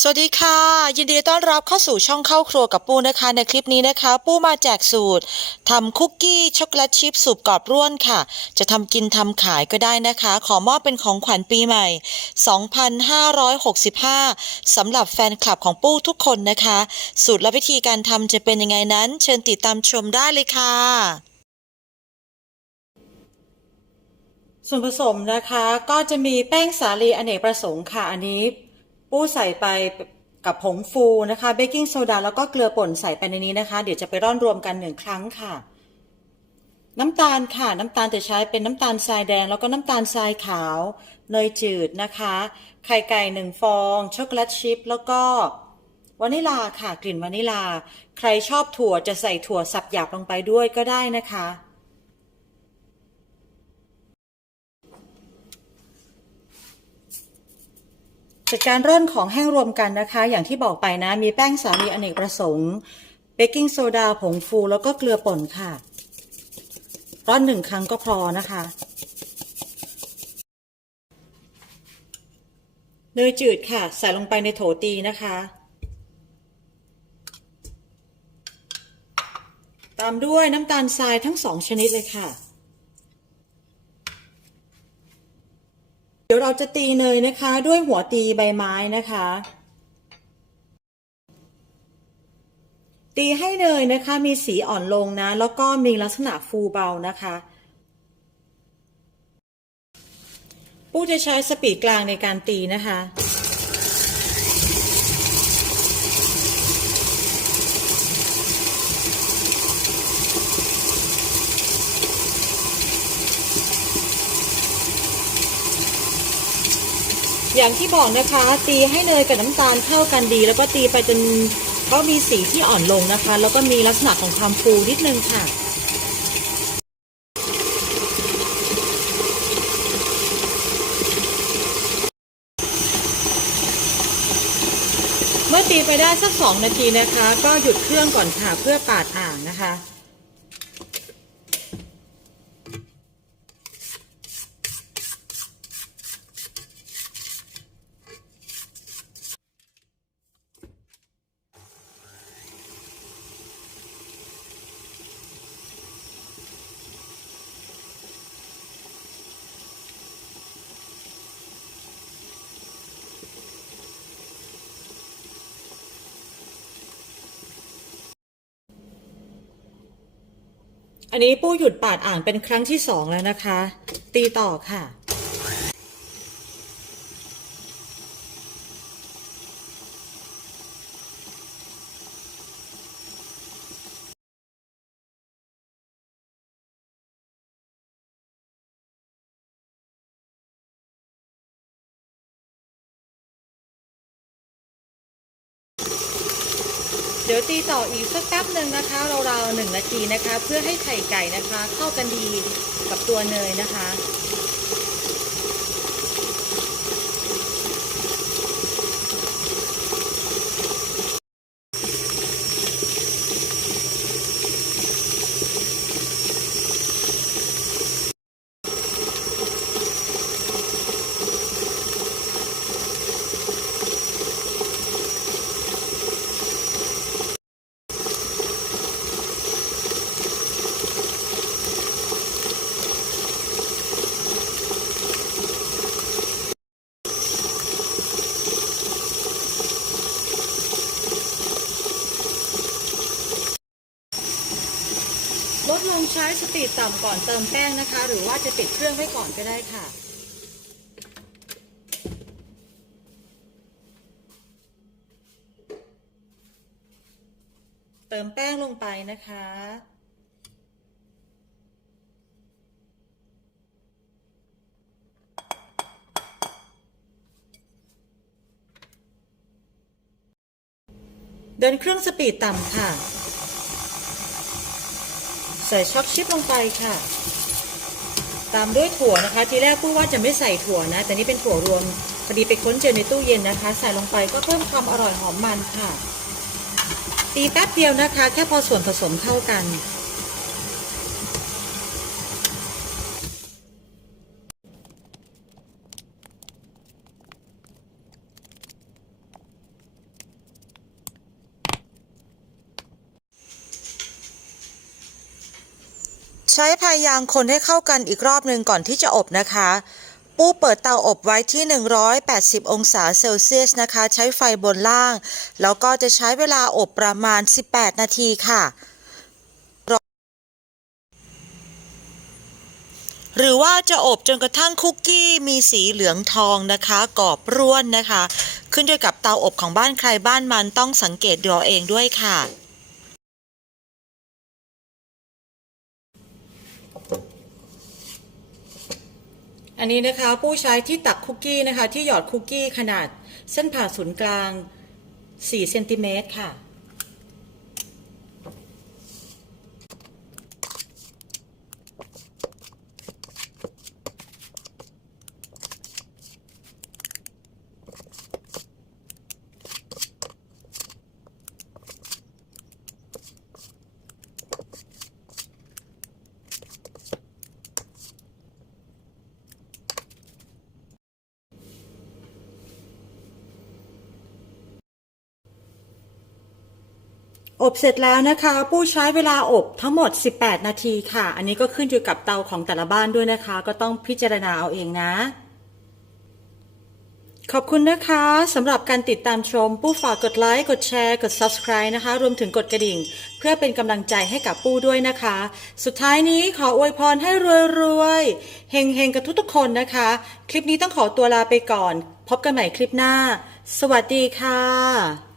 สวัสดีค่ะ ยินดีต้อนรับเข้าสู่ช่องเข้าครัวกับปูนะคะ ในคลิปนี้นะคะ ปูมาแจกสูตรทำคุกกี้ช็อกโกแลตชิพสูตรกรอบร่วนค่ะ จะทำกินทำขายก็ได้นะคะ ขอมอบเป็นของขวัญปีใหม่ 2565สำหรับแฟนคลับของปูทุกคนนะคะ สูตรและวิธีการทำจะเป็นยังไงนั้น เชิญติดตามชมได้เลยค่ะ ส่วนผสมนะคะก็จะมีแป้งสาลีอเนกประสงค์ค่ะอันนี้ ปู้ใส่ไปกับผงฟูนะคะ เบกกิ้งโซดาแล้วก็เกลือป่นใส่ไปในนี้นะคะ เดี๋ยวจะไปร่อนรวมกันหนึ่งครั้งค่ะ น้ำตาลค่ะ น้ำตาลจะใช้เป็นน้ำตาลทรายแดง แล้วก็น้ำตาลทรายขาว เนยจืดนะคะ ไข่ไก่หนึ่งฟอง ช็อกโกแลตชิพแล้วก็วานิลาค่ะ กลิ่นวานิลา ใครชอบถั่วจะใส่ถั่วสับหยาบลงไปด้วยก็ได้นะคะ จัดการร่อนของแห้งรวมกันนะคะ อย่างที่บอกไปนะ มีแป้งสาลีอเนกประสงค์เบกกิ้งโซดาผงฟูแล้วก็เกลือป่นค่ะ ร่อนหนึ่งครั้งก็พอนะคะ เนยจืดค่ะ ใส่ลงไปในโถตีนะคะ ตามด้วยน้ำตาลทรายทั้งสองชนิดเลยค่ะ ดี๋ยวเราจะตีเนยนะคะ ด้วยหัวตีใบไม้นะคะ ตีให้เนยนะคะ มีสีอ่อนลงนะ แล้วก็มีลักษณะฟูเบานะคะปู้จะใช้สปีดกลางในการตีนะคะ อย่างที่บอกนะคะ ตีให้เนยกับน้ำตาลเข้ากันดี แล้วก็ตีไปจนเขามีสีที่อ่อนลงนะคะ แล้วก็มีลักษณะของความฟูนิดนึงค่ะเมื่อตีไปได้สักสองนาทีนะคะ ก็หยุดเครื่องก่อนค่ะเพื่อปาดอ่างนะคะ อันนี้ปู้หยุดปาดอ่างเป็นครั้งที่สองแล้วนะคะ ตีต่อค่ะ ดี๋ยวตีต่ออีกสักแป๊บหนึ่งนะคะราวๆหนึ่งนาทีนะคะ เพื่อให้ไข่ไก่นะคะ เข้ากันดีกับตัวเนยนะคะ ลดลงใช้สปีดต่ำก่อนเติมแป้งนะคะ หรือว่าจะปิดเครื่องไว้ก่อนก็ได้ค่ะ เติมแป้งลงไปนะคะเดินเครื่องสปีดต่ำค่ะ ใส่ช็อกชิปลงไปค่ะ ตามด้วยถั่วนะคะ ทีแรกพูดว่าจะไม่ใส่ถั่วนะ แต่นี่เป็นถั่วรวมพอดีไปค้นเจอในตู้เย็นนะคะ ใส่ลงไปก็เพิ่มความอร่อยหอมมันค่ะ ตีแป๊บเดียวนะคะ แค่พอส่วนผสมเข้ากัน ใช้พายางคนให้เข้ากันอีกรอบหนึ่งก่อนที่จะอบนะคะ ปูเปิดเตาอบไว้ที่ 180 องศาเซลเซียสนะคะ ใช้ไฟบนล่าง แล้วก็จะใช้เวลาอบประมาณ 18 นาทีค่ะหรือว่าจะอบจนกระทั่งคุกกี้มีสีเหลืองทองนะคะกรอบร่วนนะคะ ขึ้นด้วยกับเตาอบของบ้านใครบ้านมันต้องสังเกตดูเอาเองด้วยค่ะ อันนี้นะคะผู้ใช้ที่ตักคุกกี้นะคะ ที่หยอดคุกกี้ขนาดเส้นผ่าศูนย์กลาง 4 เซนติเมตรค่ะ อบเสร็จแล้วนะคะปู้ใช้เวลาอบทั้งหมด 18 นาทีค่ะ อันนี้ก็ขึ้นอยู่กับเตาของแต่ละบ้านด้วยนะคะ ก็ต้องพิจารณาเอาเองนะ ขอบคุณนะคะสำหรับการติดตามชมปู้ฝากกดไลค์กดแชร์ กด subscribe นะคะ รวมถึงกดกระดิ่ง เพื่อเป็นกำลังใจให้กับปู้ด้วยนะคะ สุดท้ายนี้ขออวยพรให้รวยๆเฮงๆกับทุกๆคนนะคะ คลิปนี้ต้องขอตัวลาไปก่อน พบกันใหม่คลิปหน้า สวัสดีค่ะ